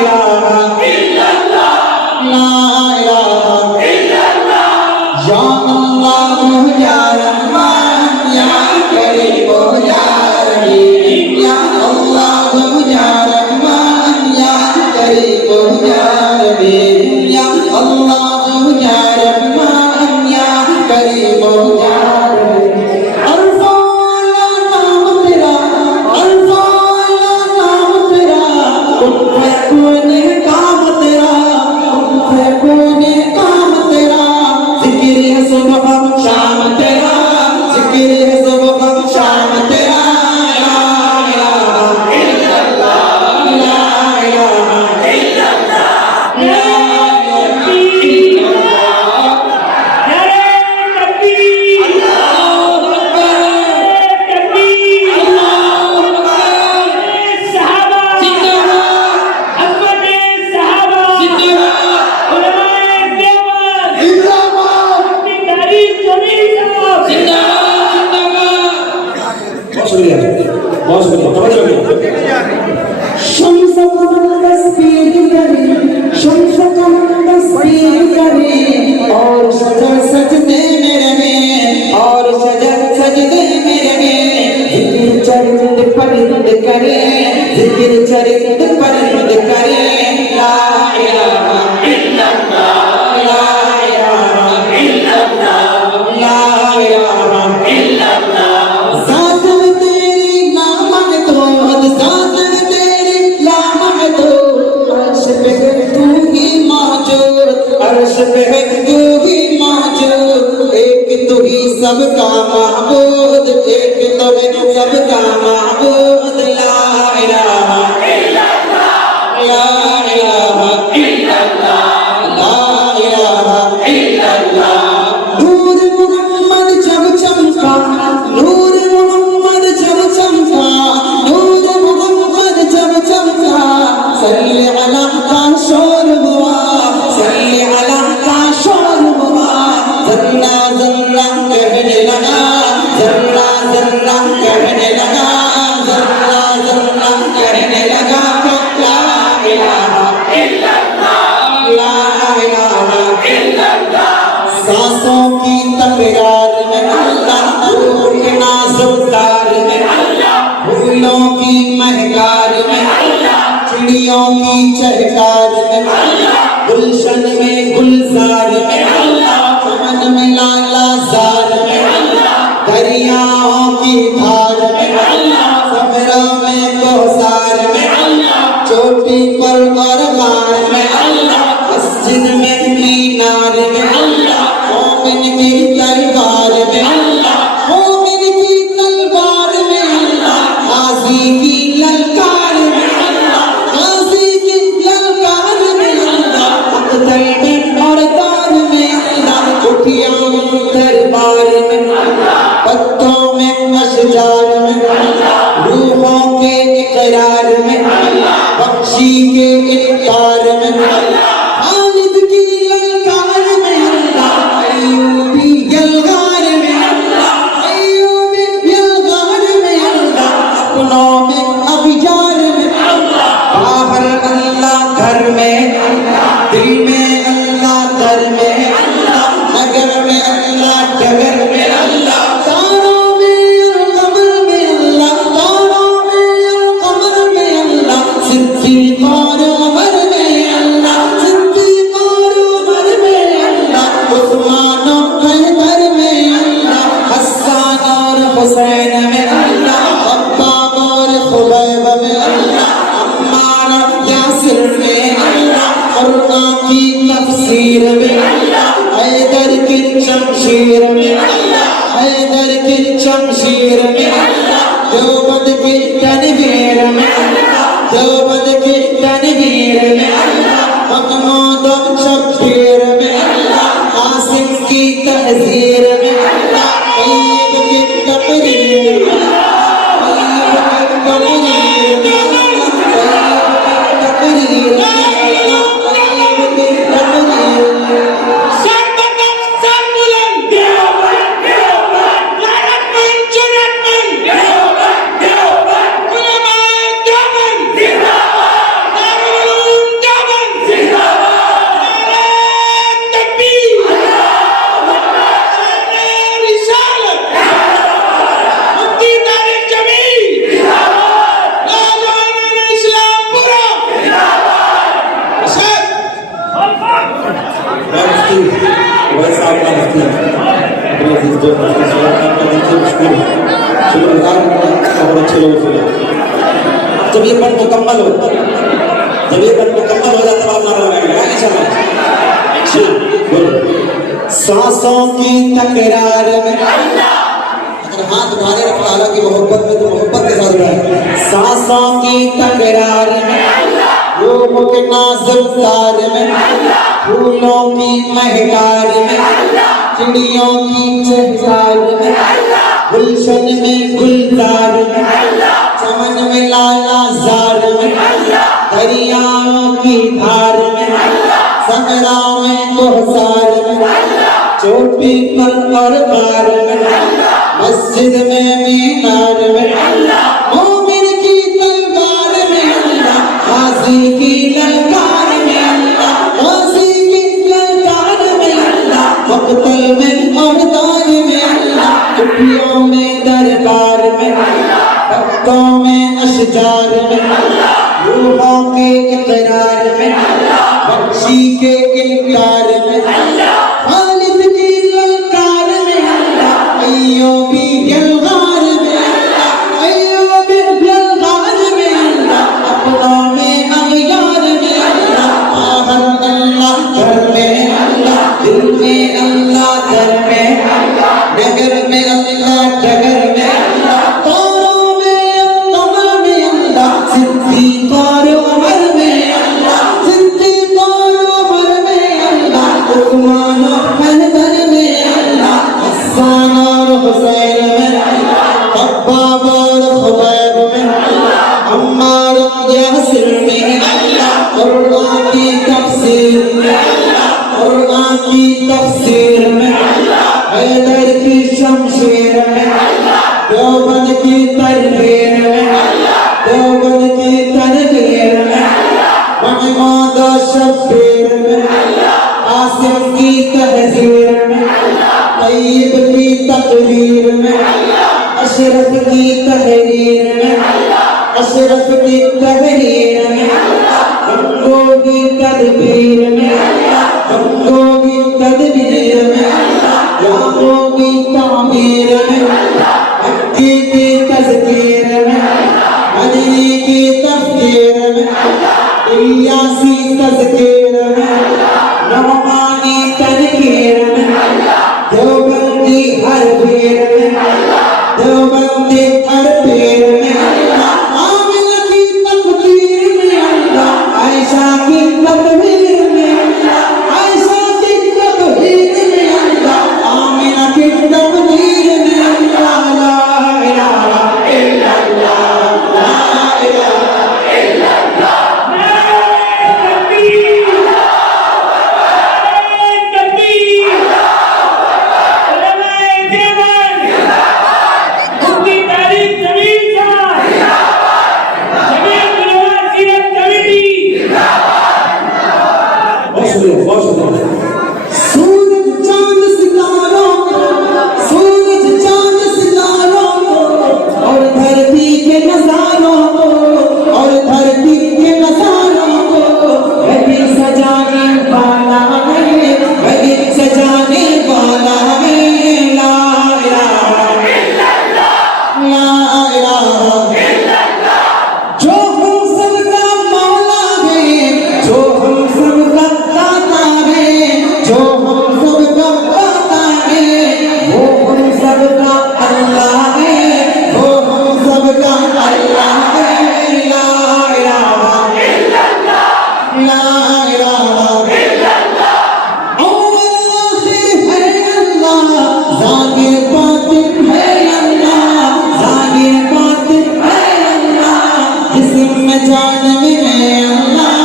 इलाहा इल्लल्लाह ला इलाहा इल्लल्लाह या अल्लाह या रहमान या करीम या रहीम या अल्लाह या रहमान या करीम या रहीम या अल्लाह या रहमान या करीम या रहीम अल्लाह नाम तेरा अल्लाह नाम तेरा कोने काम तेरा कोने काम तेरा जिक्र है सुबह शाम तेरा जिक्र है सुबह शाम तेरा ला इलाहा इल्लल्लाह ला इलाहा इल्लल्लाह ला इलाहा इल्लल्लाह नारे तकबीर अल्लाहु अकबर तकबीर अल्लाहु अकबर सहाबा जिंदाबाद हज़रत सहाबा जिंदाबाद उलमाए देवबंद जिंदाबाद अपनी तारीफ जमील साहब जिंदाबाद बहुत शुक्रिया शम्स कमर तस्बीह करे शम्स कमर तस्बीह करे और शजर सजदे में रहे और शजर सजदे में रहे जिक्र चरिंद परिंद करे जिक्र चरिंद परिंद करे ला इलाहा इल्लल्लाह ला इलाहा इल्लल्लाह ला इलाहा इल्लल्लाह साथ में तेरी नाम तो साथ में तेरी नाम तो अर्श पे तू ही मौजूद अर्श पे तू ही मौजूद एक तू ही सबका महबूब एक तो है सबका महबूब ला इलाहा इल्लल्लाह ला इलाहा इल्लल्लाह ला इलाहा इल्लल्लाह नूर मोहम्मद जब चमका नूर मोहम्मद जब चमका नूर मोहम्मद जब चमका सल्ली अला का शोर हुआ सल्ली अला का शोर हुआ जन्ना जन्ना कहने लगा जन्ना जन्ना कहने लगा जन्ना जन्ना कहने लगा ला इलाहा इल्लल्लाह ला इलाहा इल्लल्लाह सांसों की तकरार में अल्लाह रूह के नाज़ुकदार में अल्लाह फूलों की महकार में अल्लाह चिड़ियों की चहकार में अल्लाह गुलशन में गुलजार में अल्लाह चमन में लाला जार में अल्लाह दरियाओं की धार में अल्लाह सबरों में कोसार में अल्लाह चोटी पर और गार में अल्लाह मस्जिद में मीनार में अल्लाह मोमिन की तलवार में अल्लाह मोमिन की तलवार में अल्लाह गाजी की ललकार में अल्लाह गाजी की ललकार में अल्लाह अख्तर में और दार में अल्लाह उठियों दरबार में अल्लाह पत्तों में अशजार में अल्लाह रूहों के इकरार में अल्लाह बख्शी के इनकार में अल्लाह खालिद की ललकार में अल्लाह अय्यूबी यलगार में अल्लाह अय्यूबी यलगार में अल्लाह अपनों में अभिजार में अल्लाह बाहर अल्लाह घर में अल्लाह दिल में अल्लाह दर में अल्लाह नगर में अल्लाह डगर में अल्लाह तारों में और कमर में अल्लाह तारों में और कमर में अल्लाह सिद्दीक़ और उमर में अल्लाह सिद्दीक़ और उमर में अल्लाह उस्मान और हैदर में अल्लाह हसन और हुसैन में अल्लाह अब्बास और खुबैब में अल्लाह अम्मार और यासिर में अल्लाह कुरान की तफसीर में अल्लाह हैदर की शमशीर में अल्लाह हैदर की शमशीर में अल्लाह देवबंद की तनवीर में अल्लाह देवबंद की तनवीर में अल्लाह महमूद और शब्बीर में अल्लाह कासिम की तहजीर में अल्लाह तैयब की तकरीर में तैयब की तकरीर में अल्लाह तैयब की तकरीर में अल्लाह तैयब की तकरीर में सर बुलंद देवबंद अपना मुफ्ती अपने जो मुफ्ती साहब का दिल से मशहूर है, शुक्रगुजार बहुत अच्छे लोग सुने। जब ये पद मुकम्मल हो जाए तब आप नारा लगाएंगे आगे चलो। सांसों की तकरार में अगर हाथ उठाने रखा, हालांकि मोहब्बत में तो मोहब्बत के साथ उठाए। सांसों की तकरार में, रूहों के नाजुक तार में, फूलों की महकार में, चिड़ियों की चहकार में, गुलशन में गुलजार में, चमन में लाला जार में, दरियाओं की धार में, संगराम में कोहसार में, चोटी पर और बार में, मस्जिद में मीनार में, मोमिन की तलवार में अल्लाह, गाजी की ललकार में अल्लाह, गाजी की ललकार में अल्लाह, मक़तल में और दार में अल्लाह, चुपियों में दरबार में, पत्तों में अशजार में, रूहों के इकरार में, बख्शी के इनकार में, खालिद की ललकार में अल्लाह, अय्यूबी यलगार में अल्लाह, अय्यूबी यलगार में अल्लाह, अपनों में अगयार में अल्लाह, बाहर अल्लाह घर में अल्लाह, दिल में अल्लाह दर में अल्लाह, नगर में अल्लाह डगर में अल्लाह, तारों में अल्लाह में अल्लाह, सिद्दीक़ और उमर में अल्लाह, सिद्दीक़ और उमर में अल्लाह, उस्मान और हैदर में अल्लाह, हसन और हुसैन में अल्लाह, अब्बाब और खुबैब में अल्लाह, अम्मार और यासिर में अल्लाह, कुरान की तफसीर में अल्लाह, कुरान की तफसीर में अल्लाह, हैदर की शमशीर में अल्लाह, देवबंद की तनवीर में अल्लाह, देवबंद की तनवीर में महमूद और शब्बीर में अल्लाह, आसिम की तहजीर में अल्लाह, तय्यब की तकरीर में अल्लाह, अशरफ की तहरीर में अल्लाह, अशरफ की तहरीर में अल्लाह, गंगों की तदबीर में अल्लाह, गंगों की तदबीर में अल्लाह, यादों की तामीर में अल्लाह, मक्की की तज़कीर में अल्लाह, मदनी की तफ़सीर में अल्लाह, इलियासी तज़कीर में अल्लाह, नौमानी तनकीर में अल्लाह, देवबंदी हर पीर में अल्लाह, देवबंदी हर पीर में अल्लाह, आमिना की तकदीर में अल्लाह, आयशा की तकदीर में अल्लाह, आयशा की तकदीर में अल्लाह, आमिना की तकदीर में अल्लाह, ला इलाहा इल्लल्लाह, ला इलाहा इल्लल्लाह। सूरज चांद सितारों को, सूरज चांद सितारों को, और धरती के नजारों को, और धरती के नजारों को, वही सजाने वाला है, वही सजाने वाला है, ला इलाहा इल्लल्लाह, ला इलाहा इल्लल्लाह। जो हम सबका मौला है, जो हम सबका दाता है, जो हम सबका दाता है, वो हम सबका अल्लाह है, वो हम सबका अल्लाह है, ला इलाहा इल्लल्लाह, ला इलाहा इल्लल्लाह। अव्वल आखिर है अल्लाह, ज़ाहिर बातिन है अल्लाह, ज़ाहिर बातिन है अल्लाह, जिस्म में जान में है अल्लाह,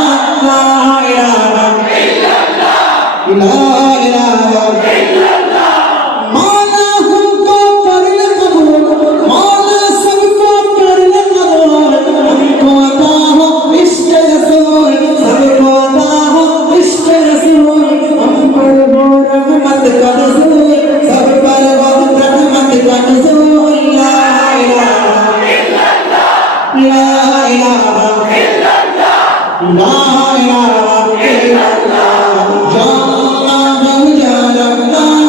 ला इलाहा इल्लल्लाह, ला इलाहा इल्लल्लाह। मौला हमको कर ले कबूल, मौला सबको कर ले कबूल, हमको अता हो इश्क़ रसूल, सबको अता हो इश्क़ रसूल, हम पर वो रहमत का नज़ूल, सब पर वो रहमत का नज़ूल, ला इलाहा इल्लल्लाह, ला इलाहा इल्लल्लाह, ला इलाहा इल्लल्लाह। या अल्लाह या रब्बाना